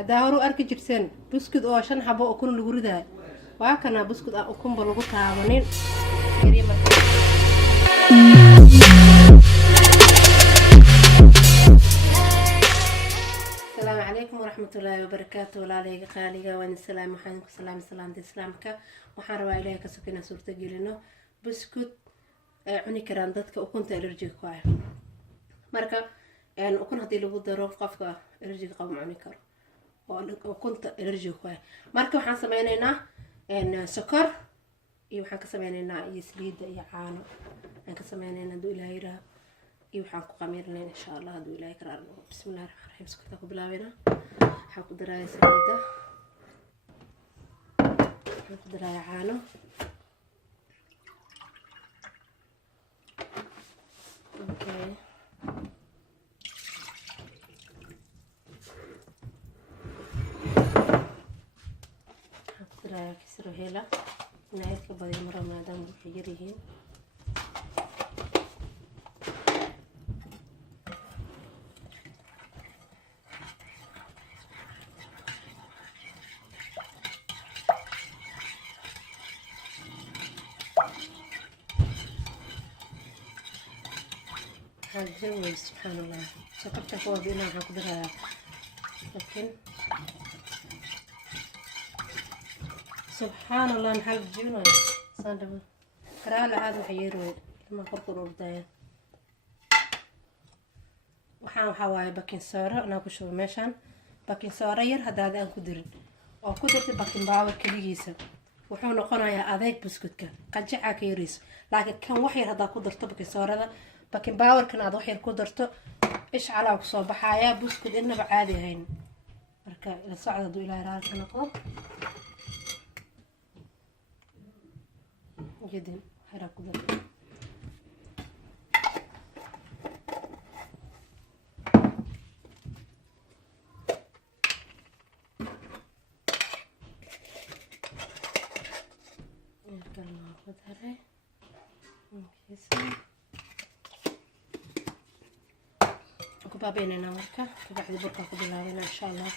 haddaa hore u arki jirteen buskud oo 5 xabo oo kun lagu ridaay waa kana buskud aan ukunba lagu taabanin السلام عليكم ورحمة الله وبركاته ولا عليك خالقة وان السلام وحنك سلام إسلامك وحروا إليك سكينة سورة جيلنا بسكوت عني كران دتك وكنت ألرجيك واعي مركا يعني وكنت هدي لو بدرو قفك ألرجيك قوم عني كرو وكنت ألرجيك واعي مركا وحن سمينا إن سكر وحن كسمينا يسليد يعانو حن كسمينا دو إلهيرا waxaan ku qamiirnaa insha Allah haduu ilaahay ka raali noqdo bismillaahir rahmaanir rahiim sukada ku bilaabina waxaan ku daraa saliida waxaan ku daraa caano okay waxaan ku daraa kisro hela naayadka badi mara maadaama waxay yar yihiin هالجوي سبحان الله سكرت هو بينا هقدرها لكن سبحان الله نحل الجنون صندوق كرال عاد وحيروي لما قرقروا بداية وحام حواي باكين سارة أنا كشوف ماشان باكين سارة ير هذا أنا كدرن أو كدرت باكين باور كليجيسة وحنا قنايا أذيك بسكوتك قد جاء كيريس لكن كان وحير هذا كدرت باكين سارة لكن باور كان هذا وحير كدرته إيش على وصوب حياة بسكوت إنه بعادي هين مركا إلى صعدة دو إلى رأس نقطة جدا حيرا كدرته نركل ناخذ هاي بابيننا مركا بعد بركة كبلاوينا إن شاء الله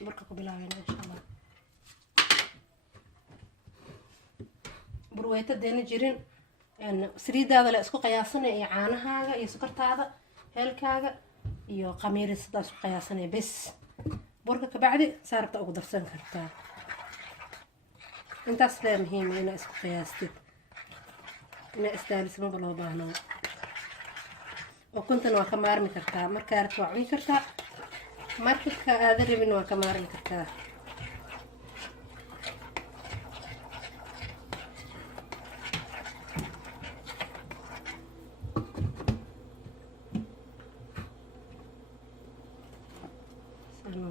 بركة كبلاوينا إن شاء الله برويتا دينا جيرين ان سريدادا لا اسكو قياسنا iyo caanahaaga iyo sokortaada heelkaaga iyo qamiir sidaas u qiyaasana bas burka ka bacdi saarta ugu darsan kartaa intaas la muhiim ah in isku qiyaastid ina istaalismo loo baahno oo kuntana waa ka maarmi kartaa marka aad wacni kartaa marka aad rabin waa ka maarmi kartaa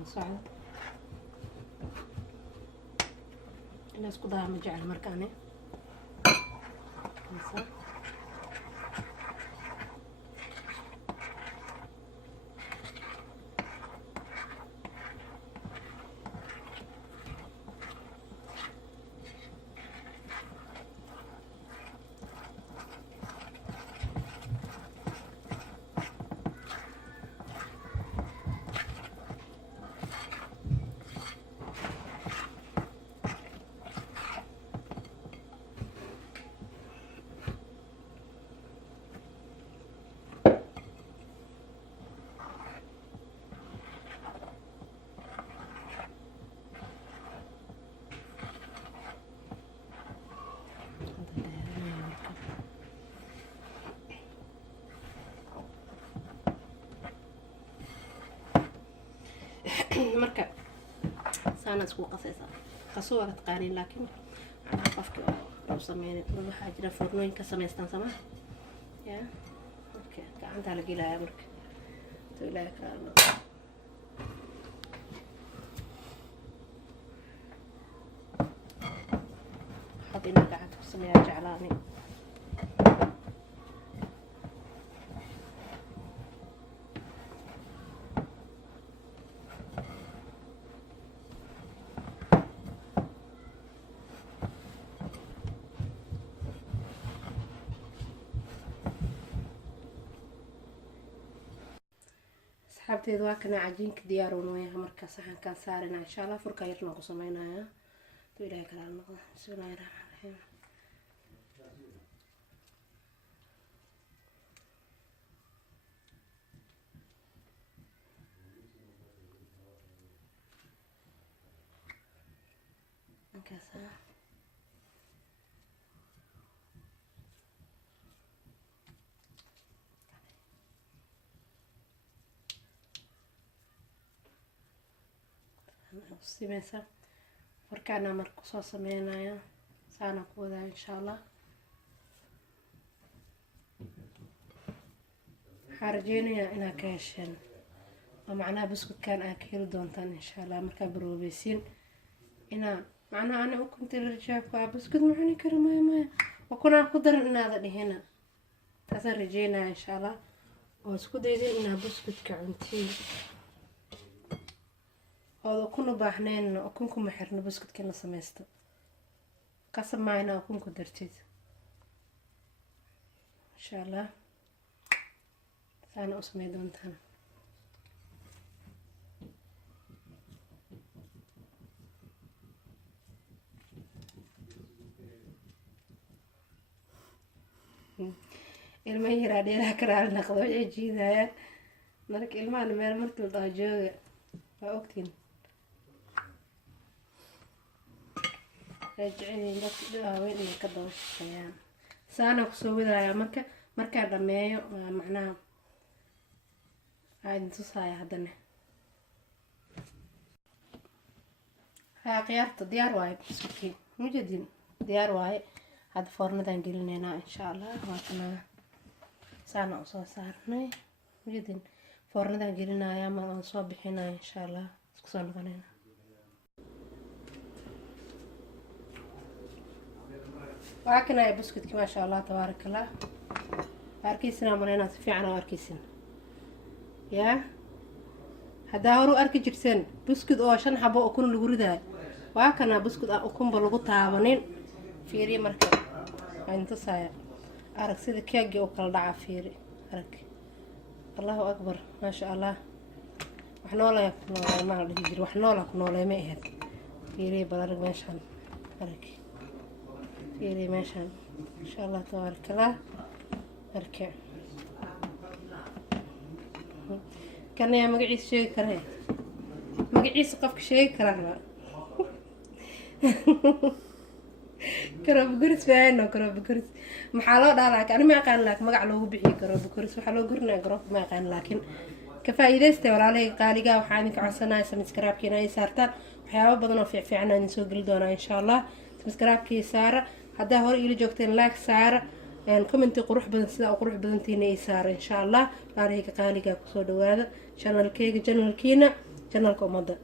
صعب الناس كلها مجعل مركاني marka saana isku qasaysa qasoo wada taqaanin laakiin ana qofka oo sameeyay waxa jira fornooyin ka sameystaan sama ya okay gacanta la gelaya marka ilaahay ka Allah hadda inaan gacanta ku sameeyaa jeclaani. asxaabteedu waa kana cajiinka diyaar u nooyaha marka saxankaan saarina insha Allah furka yarna ku sameynaya tu ilaahay kala noqdo. Bismillahir rahmanir rahim. Kasa simesa furkaana marka soo sameynaya saana ku wada insha Allah. xarjeynaya inaa ka hesheen oo macnaha buskudkan aad ka heli doontaan insha Allah marka baroobaysiin inaa macnaha ana ukunta rajaaku buskud ma cuni karo maya oo kuna ku daran inaad dhihina taas rajeynaya insha Allah oo isku daydeen inaa buskudka cuntiin oo kuna baahneen ukunku ma xirno buskudka la sameysto qasamayna ukunku darteed insha Allah saana usmay doontaan. ilmaha yaraa dheeraha karaal naqdo waxay jiidayaan marka ilmahan meel markii la jooga waa ogtiin rajaceen dadka dhawaan inay ka daba shaqeeyaan saana ku soo wadaya marka dhameeyo macnaha aan tusaya hadana qiyaarta diyaar waaye buskudkii mujadin diyaar waaye hadda foornadan gelinayna insha Allah waa kana saana soo saarnay mujadin foornadan gelinaya ma aan soo bixinaa insha Allah isku soo noqonayna. waa kana buskudkii ma sha Allah tabarakallah arkiisna marayna si fiican oo arkiisin ya hadaa horu arki jirteen buskud oo 5 xabo oo kun lagu riday waa kana buskud ukunba lagu taabanin fiiri marka inta saaya arag sida keegi oo kala dhaca fiiri arag Allahu akbar ma sha Allah wax noolay ma la dhigi jir wax noolay ku noolay ma ahayd fiiri balarag meeshan arag fiiri meeshan insha Allah tabarakallah arka كان يا مقعيس شيء كره مقعيس قفك شيء كره كره بقرس فينا كره بقرس محلو دالك أنا ما قال لك مقع لو بيحي كره بقرس وحلو قرنا قرف ما قال لكن كفايدة استوى عليه قالقة وحامك عصنا سمسكراب كنا يسارتان وحياة بدنا في عنا نسوق الدونا إن شاء الله سمسكراب كي سارة هذا هو اللي جوكتين لاك سارة يعني كومنتي قروح بدن سدا او قروح بدنتينا يسار ان شاء الله باريك قاليقا كسو دواده channel كينا channel كومدا